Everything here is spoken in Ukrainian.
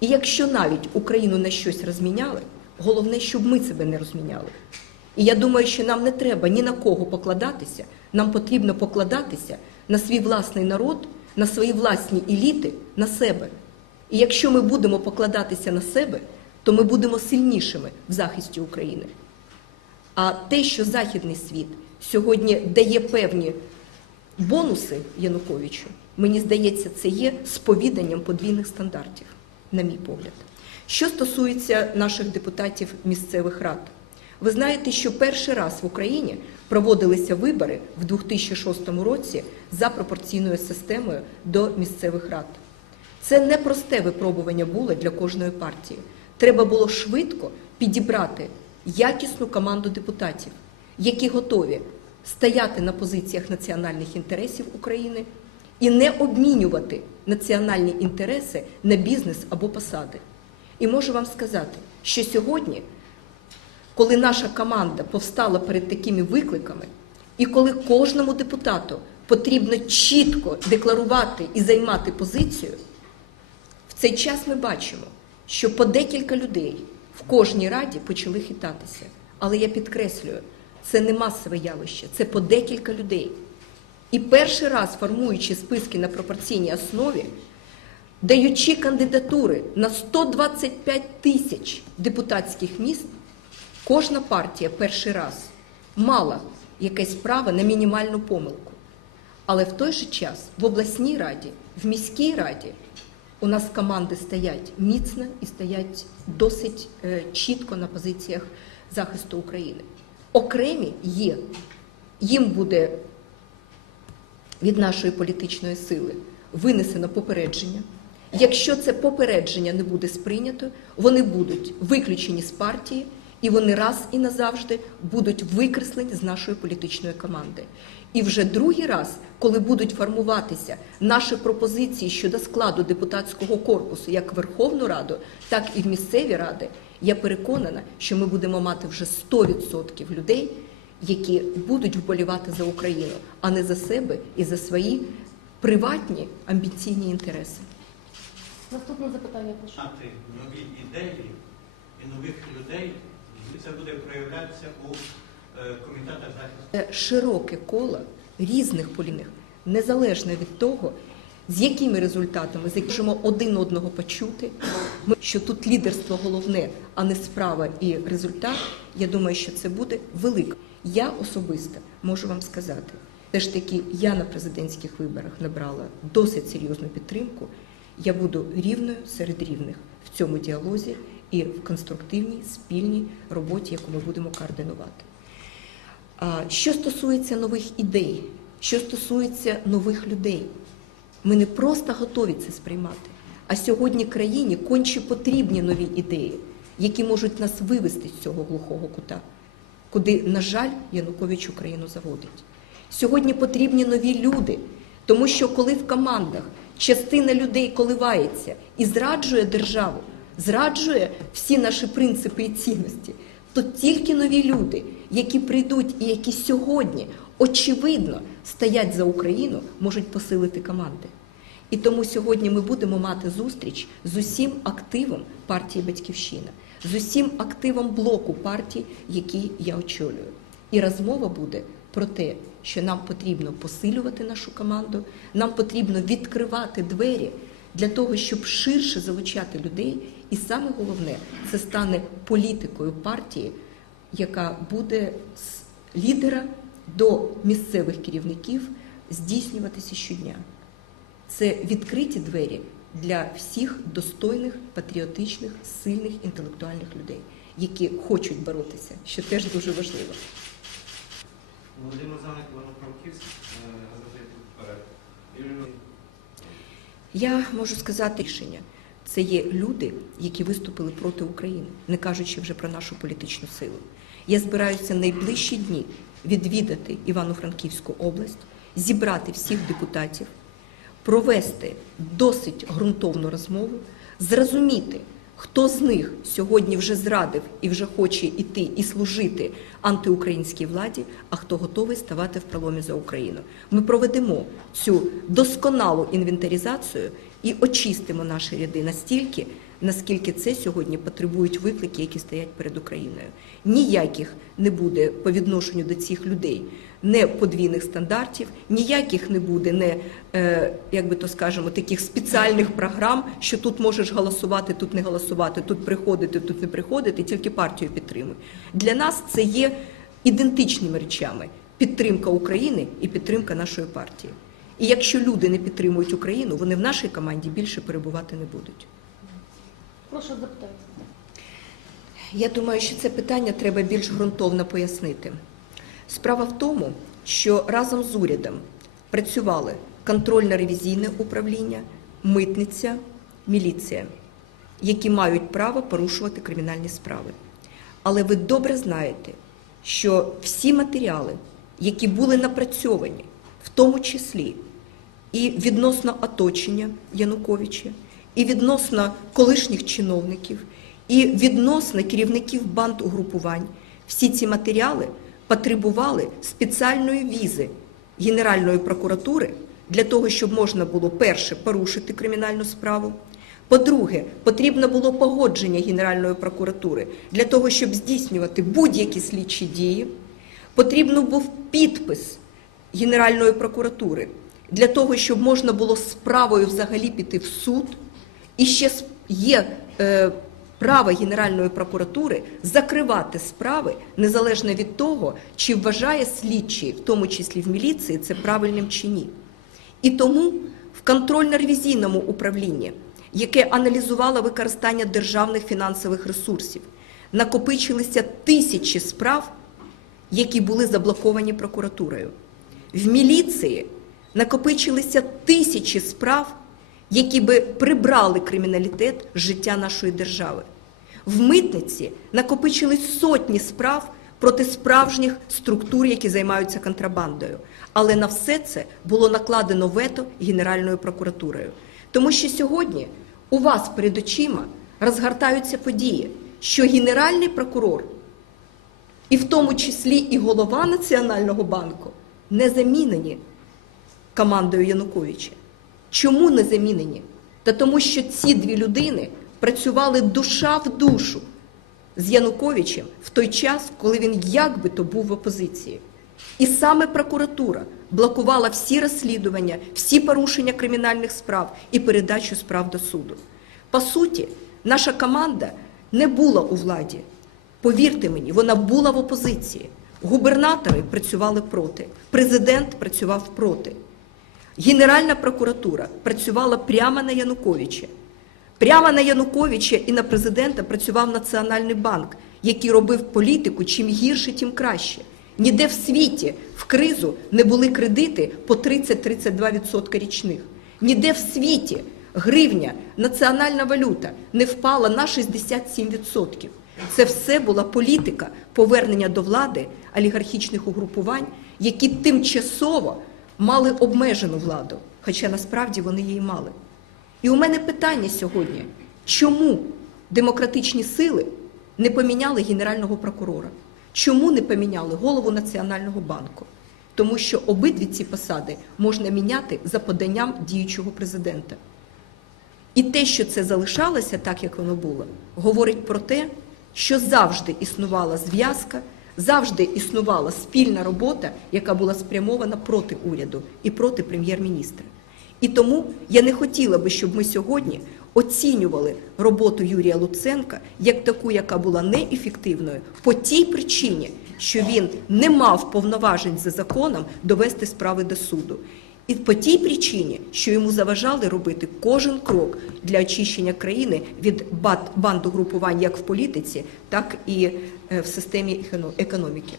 І якщо навіть Україну на щось розміняли, головне, щоб ми себе не розміняли. І я думаю, що нам не треба ні на кого покладатися, нам потрібно покладатися на свій власний народ, на свої власні еліти, на себе. І якщо ми будемо покладатися на себе, то ми будемо сильнішими в захисті України. А те, що Західний світ сьогодні дає певні бонуси Януковичу, мені здається, це є сповіданням подвійних стандартів, на мій погляд. Що стосується наших депутатів місцевих рад, ви знаєте, що перший раз в Україні проводилися вибори в 2006 році за пропорційною системою до місцевих рад. Це непросте випробування було для кожної партії. Треба було швидко підібрати якісну команду депутатів, які готові стояти на позиціях національних інтересів України і не обмінювати національні інтереси на бізнес або посади. І можу вам сказати, що сьогодні, коли наша команда повстала перед такими викликами, і коли кожному депутату потрібно чітко декларувати і займати позицію, в цей час ми бачимо, що по декілька людей в кожній раді почали хитатися. Але я підкреслюю, це не масове явище, це по декілька людей. І перший раз, формуючи списки на пропорційній основі, даючи кандидатури на 125 тисяч депутатських міст, кожна партія перший раз мала якесь право на мінімальну помилку. Але в той же час в обласній раді, в міській раді у нас команди стоять міцно і стоять досить е, чітко на позиціях захисту України. Окремі є, їм буде від нашої політичної сили винесено попередження. Якщо це попередження не буде сприйнято, вони будуть виключені з партії і вони раз і назавжди будуть викреслені з нашої політичної команди. І вже другий раз, коли будуть формуватися наші пропозиції щодо складу депутатського корпусу як Верховну Раду, так і в місцеві ради, я переконана, що ми будемо мати вже 100% людей, які будуть вболівати за Україну, а не за себе і за свої приватні амбіційні інтереси. Наступне запитання, прошу. нові ідеї і нових людей, і це буде проявлятися у е, комітетах захисту. Це широке коло різних політних, незалежно від того, з якими результатами зможемо один одного почути. Що тут лідерство головне, а не справа і результат. Я думаю, що це буде велике. Я особисто можу вам сказати, все ж таки я на президентських виборах набрала досить серйозну підтримку. Я буду рівною серед рівних в цьому діалозі і в конструктивній спільній роботі, яку ми будемо координувати. Що стосується нових ідей, що стосується нових людей, ми не просто готові це сприймати, а сьогодні країні конче потрібні нові ідеї, які можуть нас вивести з цього глухого кута, куди, на жаль, Янукович Україну заводить. Сьогодні потрібні нові люди, тому що коли в командах частина людей коливається і зраджує державу, зраджує всі наші принципи і цінності, то тільки нові люди, які прийдуть і які сьогодні очевидно стоять за Україну, можуть посилити команди. І тому сьогодні ми будемо мати зустріч з усім активом партії Батьківщина, з усім активом блоку партій, який я очолюю. І розмова буде про те, що нам потрібно посилювати нашу команду, нам потрібно відкривати двері для того, щоб ширше залучати людей. І саме головне, це стане політикою партії, яка буде з лідера до місцевих керівників здійснюватися щодня. Це відкриті двері для всіх достойних, патріотичних, сильних інтелектуальних людей, які хочуть боротися, що теж дуже важливо. Володимир Заник, Івано-Франківськ, е, газета вперед. Я можу сказати рішення. Це є люди, які виступили проти України, не кажучи вже про нашу політичну силу. Я збираюся найближчі дні відвідати Івано-Франківську область, зібрати всіх депутатів, провести досить ґрунтовну розмову, зрозуміти, хто з них сьогодні вже зрадив і вже хоче йти і служити антиукраїнській владі, а хто готовий ставати в проломі за Україну. Ми проведемо цю досконалу інвентаризацію і очистимо наші ряди настільки, наскільки це сьогодні потребують виклики, які стоять перед Україною. Ніяких не буде по відношенню до цих людей не подвійних стандартів, ніяких не буде, не е, як би то скажемо, таких спеціальних програм, що тут можеш голосувати, тут не голосувати, тут приходити, тут не приходити, тільки партію підтримуй. Для нас це є ідентичними речами: підтримка України і підтримка нашої партії. І якщо люди не підтримують Україну, вони в нашій команді більше перебувати не будуть. Прошу запитання. Я думаю, що це питання треба більш ґрунтовно пояснити. Справа в тому, що разом з урядом працювали контрольно-ревізійне управління, митниця, міліція, які мають право порушувати кримінальні справи. Але ви добре знаєте, що всі матеріали, які були напрацьовані, в тому числі і відносно оточення Януковича, і відносно колишніх чиновників, і відносно керівників банд угрупувань, всі ці матеріали потребували спеціальної візи Генеральної прокуратури для того, щоб можна було перше порушити кримінальну справу. По-друге, потрібно було погодження Генеральної прокуратури для того, щоб здійснювати будь-які слідчі дії. Потрібно був підпис Генеральної прокуратури для того, щоб можна було справою взагалі піти в суд. І ще є е, право Генеральної прокуратури закривати справи незалежно від того, чи вважає слідчий, в тому числі в міліції, це правильним чи ні. І тому в контрольно-ревізійному управлінні, яке аналізувало використання державних фінансових ресурсів, накопичилися тисячі справ, які були заблоковані прокуратурою. В міліції накопичилися тисячі справ, які би прибрали криміналітет з життя нашої держави. В митниці накопичились сотні справ проти справжніх структур, які займаються контрабандою. Але на все це було накладено вето Генеральною прокуратурою. Тому що сьогодні у вас перед очима розгортаються події, що генеральний прокурор і в тому числі і голова Національного банку не замінені командою Януковича. Чому не замінені? Та тому, що ці дві людини працювали душа в душу з Януковичем в той час, коли він як би то був в опозиції. І саме прокуратура блокувала всі розслідування, всі порушення кримінальних справ і передачу справ до суду. По суті, наша команда не була у владі. Повірте мені, вона була в опозиції. Губернатори працювали проти, президент працював проти. Генеральна прокуратура працювала прямо на Януковича. Прямо на Януковича і на президента працював Національний банк, який робив політику чим гірше, тим краще. Ніде в світі в кризу не були кредити по 30-32% річних. Ніде в світі гривня, національна валюта не впала на 67%. Це все була політика повернення до влади олігархічних угрупувань, які тимчасово мали обмежену владу, хоча насправді вони її мали. І у мене питання сьогодні: чому демократичні сили не поміняли генерального прокурора? Чому не поміняли голову Національного банку? Тому що обидві ці посади можна міняти за поданням діючого президента. І те, що це залишалося так, як воно було, говорить про те, що завжди існувала зв'язка, завжди існувала спільна робота, яка була спрямована проти уряду і проти прем'єр-міністра. І тому я не хотіла би, щоб ми сьогодні оцінювали роботу Юрія Луценка як таку, яка була неефективною, по тій причині, що він не мав повноважень за законом довести справи до суду. І по тій причині, що йому заважали робити кожен крок для очищення країни від банду групувань як в політиці, так і е, в системі економіки.